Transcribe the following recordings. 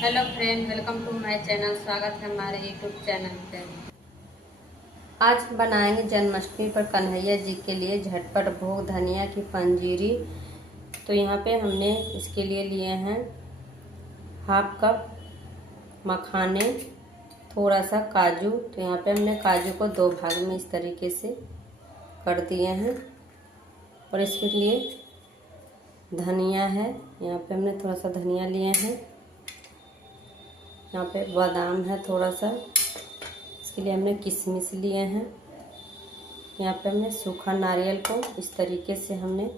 Hello friend, welcome to my channel. स्वागत है हमारे यूट्यूब चैनल पे। आज बनाएंगे जन्माष्टमी पर कन्हैया जी के लिए झटपट भोग धनिया की पंजीरी। तो यहाँ पे हमने इसके लिए लिए हैं हाफ कप मखाने, थोड़ा सा काजू। तो यहाँ पे हमने काजू को दो भाग में इस तरीके से कर दिए हैं। और इसके लिए धनिया है, यहाँ पे हमने थोड़ा सा धनिया लिए हैं। यहाँ पे बादाम है थोड़ा सा, इसके लिए हमने किशमिश लिए हैं। यहाँ पे हमने सूखा नारियल को इस तरीके से हमने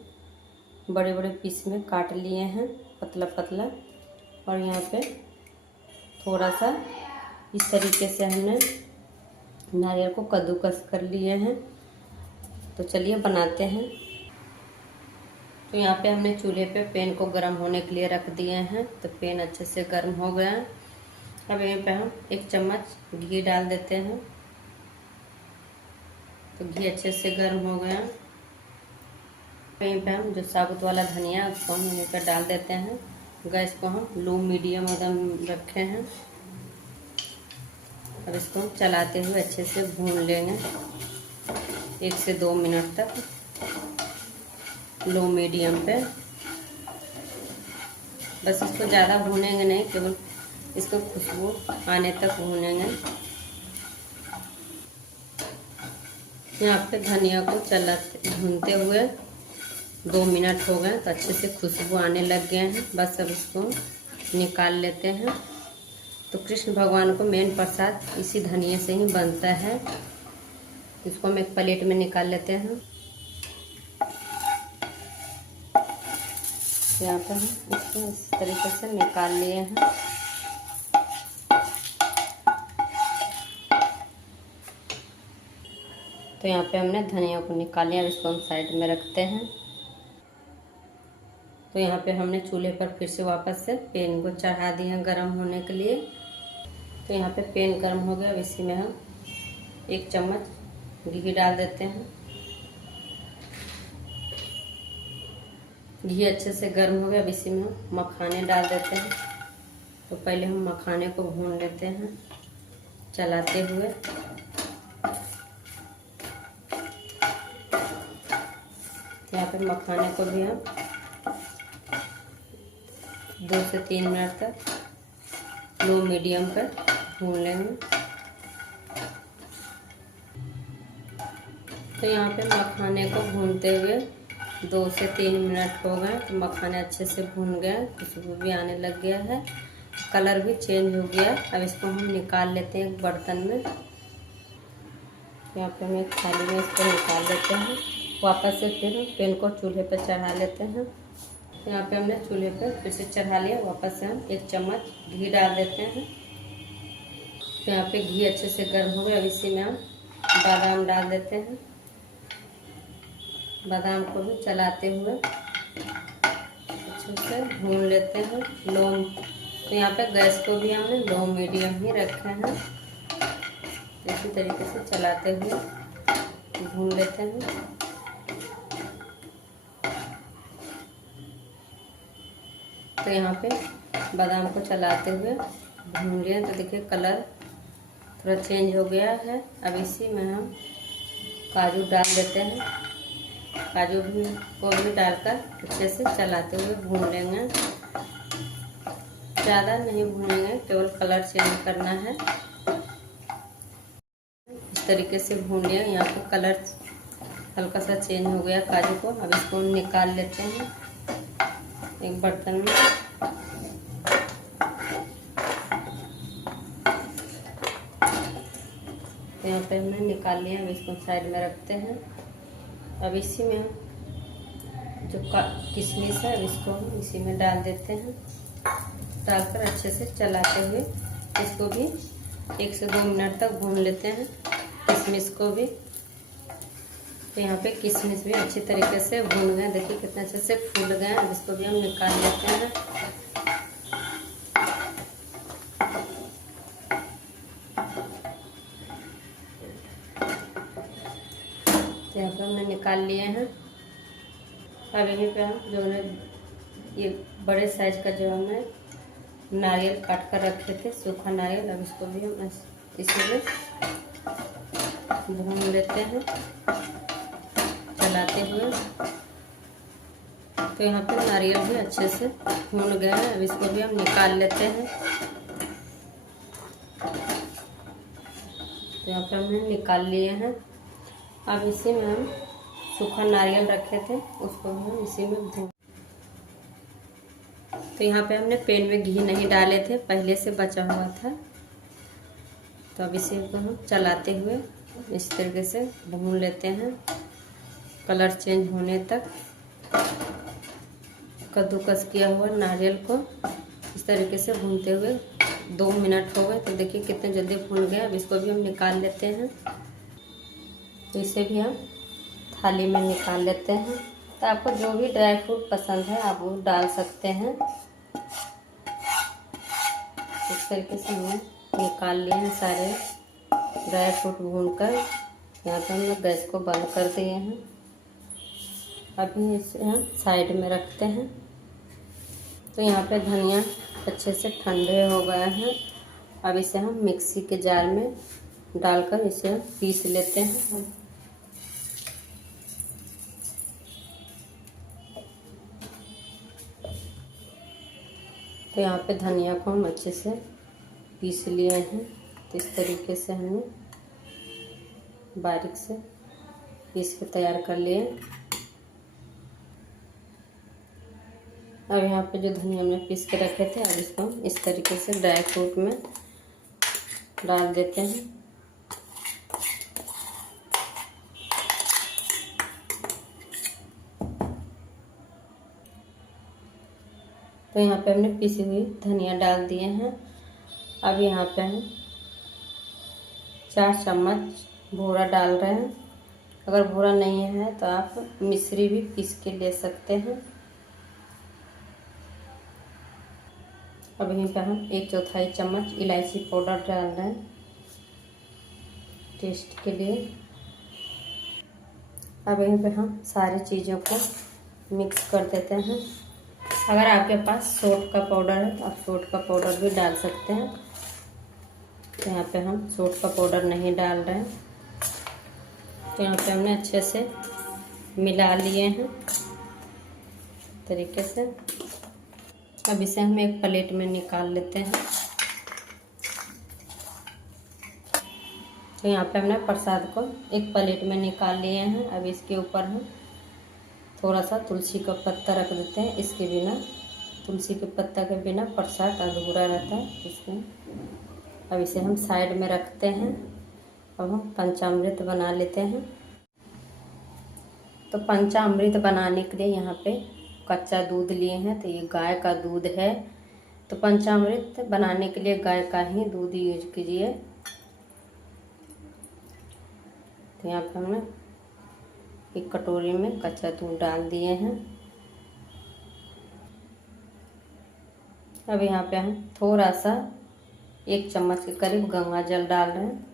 बड़े बड़े पीस में काट लिए हैं, पतला पतला। और यहाँ पे थोड़ा सा इस तरीके से हमने नारियल को कद्दूकस कर लिए हैं। तो चलिए बनाते हैं। तो यहाँ पे हमने चूल्हे पे पैन को गर्म होने के लिए रख दिए हैं। तो पैन अच्छे से गर्म हो गया है। अब यहाँ पे हम 1 चम्मच घी डाल देते हैं। तो घी अच्छे से गर्म हो गया। यहीं पे हम जो साबुत वाला धनिया उसको हम यहीं पर डाल देते हैं। गैस को हम लो मीडियम एकदम रखे हैं। अब इसको हम चलाते हुए अच्छे से भून लेंगे 1 से 2 मिनट तक लो मीडियम पे। बस इसको ज़्यादा भूनेंगे नहीं, केवल इसको खुशबू आने तक भूनेंगे। यहाँ पे धनिया को भूनते हुए 2 मिनट हो गए। तो अच्छे से खुशबू आने लग गए हैं। बस अब इसको निकाल लेते हैं। तो कृष्ण भगवान को मेन प्रसाद इसी धनिया से ही बनता है। इसको हम एक प्लेट में निकाल लेते हैं। यहाँ पर हम इसको इस तरीके से निकाल लिए हैं। तो यहाँ पे हमने धनिया को निकाल लिया। अब इसको हम साइड में रखते हैं। तो यहाँ पे हमने चूल्हे पर फिर से वापस से पैन को चढ़ा दिया गर्म होने के लिए। तो यहाँ पे पैन गर्म हो गया। अब इसी में हम 1 चम्मच घी डाल देते हैं। घी अच्छे से गर्म हो गया। अब इसी में हम मखाने डाल देते हैं। तो पहले हम मखाने को भून लेते हैं चलाते हुए। यहाँ पे मखाने को भी हम 2 से 3 मिनट तक लो मीडियम पर भून लेंगे। तो यहाँ पे मखाने को भूनते हुए 2 से 3 मिनट हो गए। तो मखाने अच्छे से भून गए, खुशबू भी आने लग गया है, कलर भी चेंज हो गया। अब इसको हम निकाल लेते हैं एक बर्तन में। यहाँ पे हम एक थाली में इसको निकाल लेते हैं। वापस से फिर पैन को चूल्हे पर चढ़ा लेते हैं। यहाँ पे हमने चूल्हे पर फिर से चढ़ा लिया। वापस से हम 1 चम्मच घी डाल देते हैं। तो यहाँ पे घी अच्छे से गर्म हो गया। अब इसी में हम बादाम डाल देते हैं। बादाम को भी चलाते हुए अच्छे से भून लेते हैं लो। तो यहाँ पे गैस को भी हमने लो मीडियम ही रखा है। इसी तरीके से चलाते हुए भून लेते हैं। तो यहाँ पे बादाम को चलाते हुए भून लिया। तो देखिए कलर थोड़ा चेंज हो गया है। अब इसी में हम काजू डाल देते हैं। काजू को भी डालकर अच्छे से चलाते हुए भून लेंगे। ज़्यादा नहीं भूनेंगे, केवल कलर चेंज करना है। इस तरीके से भून लिया। यहाँ पे कलर हल्का सा चेंज हो गया काजू को। अब इसको निकाल लेते हैं एक बर्तन में। तो यहाँ पे हमने निकाल लिया। अब इसको साइड में रखते हैं। अब इसी में जो किशमिश है इसको हम इसी में डाल देते हैं। डालकर अच्छे से चलाते हुए इसको भी 1 से 2 मिनट तक भून लेते हैं किशमिश को भी। तो यहाँ पे किशमिश भी अच्छी तरीके से भून गए। देखिए कितने अच्छे से फूल गए। अब इसको भी हम निकाल लेते हैं। तो यहाँ पे हमने निकाल लिए हैं। अब यहीं पे हम जो है ये बड़े साइज का जो हमने नारियल काट कर रखे थे, सूखा नारियल। अब इसको भी हम इसमें भून लेते हैं चलाते हुए। तो यहाँ पे नारियल भी अच्छे से भून गया है। अब इसको भी हम निकाल लेते हैं। तो यहाँ पे हमने निकाल लिए हैं। अब इसी में हम सूखा नारियल रखे थे, उसको भी हम इसी में भून। तो यहाँ पे हमने पैन में घी नहीं डाले थे, पहले से बचा हुआ था। तो अब इसी को हम चलाते हुए इस तरीके से भून लेते हैं कलर चेंज होने तक। कद्दूकस किया हुआ नारियल को इस तरीके से भूनते हुए 2 मिनट हो गए। तो देखिए कितने जल्दी भून गया। अब इसको भी हम निकाल लेते हैं। तो इसे भी हम थाली में निकाल लेते हैं। तो आपको जो भी ड्राई फ्रूट पसंद है आप वो डाल सकते हैं। इस तरीके से हमने निकाल लिए हैं सारे ड्राई फ्रूट भूनकर। यहाँ पे हमने गैस को बंद कर दिए हैं। अभी इसे हम साइड में रखते हैं। तो यहाँ पे धनिया अच्छे से ठंडे हो गए हैं। अब इसे हम मिक्सी के जार में डालकर इसे पीस लेते हैं। तो यहाँ पे धनिया को हम अच्छे से पीस लिए हैं। तो इस तरीके से हमने बारीक से पीस के तैयार कर लिए। अब यहाँ पे जो धनिया हमने पीस के रखे थे, अब इसको हम इस तरीके से ड्राई फ्रूट में डाल देते हैं। तो यहाँ पे हमने पीसी हुई धनिया डाल दिए हैं। अब यहाँ पे हम 4 चम्मच भूरा डाल रहे हैं। अगर भूरा नहीं है तो आप मिश्री भी पीस के ले सकते हैं। अब यहीं पे हम 1/4 चम्मच इलायची पाउडर डाल रहे हैं टेस्ट के लिए। अब यहीं पे हम सारी चीज़ों को मिक्स कर देते हैं। अगर आपके पास सौंठ का पाउडर है तो आप सौंठ का पाउडर भी डाल सकते हैं। तो यहाँ पे हम सौंठ का पाउडर नहीं डाल रहे हैं। तो यहाँ पे हमने अच्छे से मिला लिए हैं तरीके से। अब इसे हम एक प्लेट में निकाल लेते हैं। तो यहाँ पे हमने प्रसाद को एक प्लेट में निकाल लिए हैं। अब इसके ऊपर हम थोड़ा सा तुलसी का पत्ता रख देते हैं। इसके बिना, तुलसी के पत्ता के बिना प्रसाद अधूरा रहता है इसमें। अब इसे हम साइड में रखते हैं। अब हम पंचामृत बना लेते हैं। तो पंचामृत बनाने के लिए यहाँ पे कच्चा दूध लिए हैं। तो ये गाय का दूध है। तो पंचामृत बनाने के लिए गाय का ही दूध यूज कीजिए। तो यहाँ पे हमने एक कटोरी में कच्चा दूध डाल दिए हैं। अब यहाँ पे हम थोड़ा सा 1 चम्मच के करीब गंगा जल डाल रहे हैं।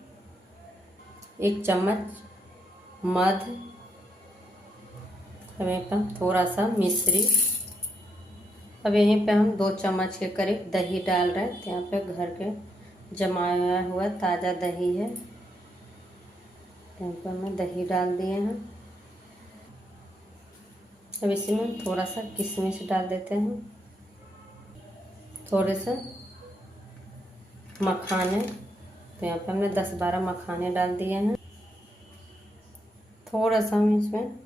1 चम्मच मध। अब यहाँ पे हम थोड़ा सा मिश्री। अब यहीं पे हम 2 चम्मच के करीब दही डाल रहे हैं। तो यहाँ पे घर के जमाया हुआ ताज़ा दही है। यहाँ पे हमने दही डाल दिए हैं। अब इसमें थोड़ा सा किशमिश डाल देते हैं, थोड़े से मखाने। तो यहाँ पे हमने 10-12 मखाने डाल दिए हैं। थोड़ा सा हम इसमें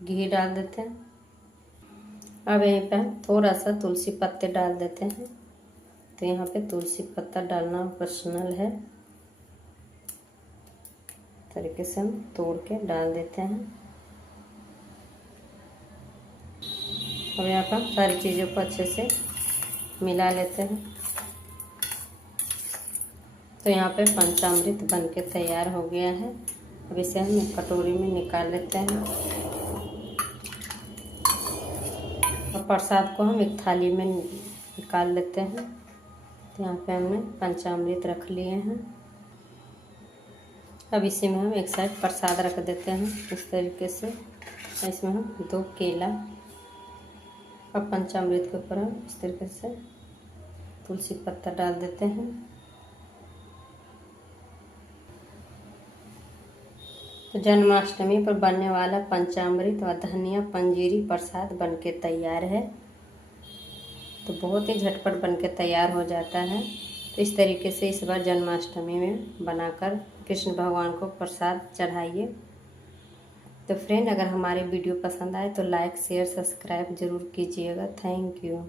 घी डाल देते हैं। अब यहीं पे हम थोड़ा सा तुलसी पत्ते डाल देते हैं। तो यहाँ पे तुलसी पत्ता डालना पर्सनल है। तरीके से हम तोड़ के डाल देते हैं। अब यहाँ पर सारी चीज़ों को अच्छे से मिला लेते हैं। तो यहाँ पे पंचामृत बनके तैयार हो गया है। अब इसे हम एक कटोरी में निकाल लेते हैं और प्रसाद को हम एक थाली में निकाल लेते हैं। तो यहाँ पे हमने पंचामृत रख लिए हैं। अब इसी में हम एक साइड प्रसाद रख देते हैं इस तरीके से। इसमें हम 2 केला और पंचामृत के ऊपर हम इस तरीके से तुलसी पत्ता डाल देते हैं। तो जन्माष्टमी पर बनने वाला पंचामृत व धनिया पंजीरी प्रसाद बनके तैयार है। तो बहुत ही झटपट बनके तैयार हो जाता है। तो इस तरीके से इस बार जन्माष्टमी में बनाकर कृष्ण भगवान को प्रसाद चढ़ाइए। तो फ्रेंड, अगर हमारे वीडियो पसंद आए तो लाइक शेयर सब्सक्राइब ज़रूर कीजिएगा। Thank you.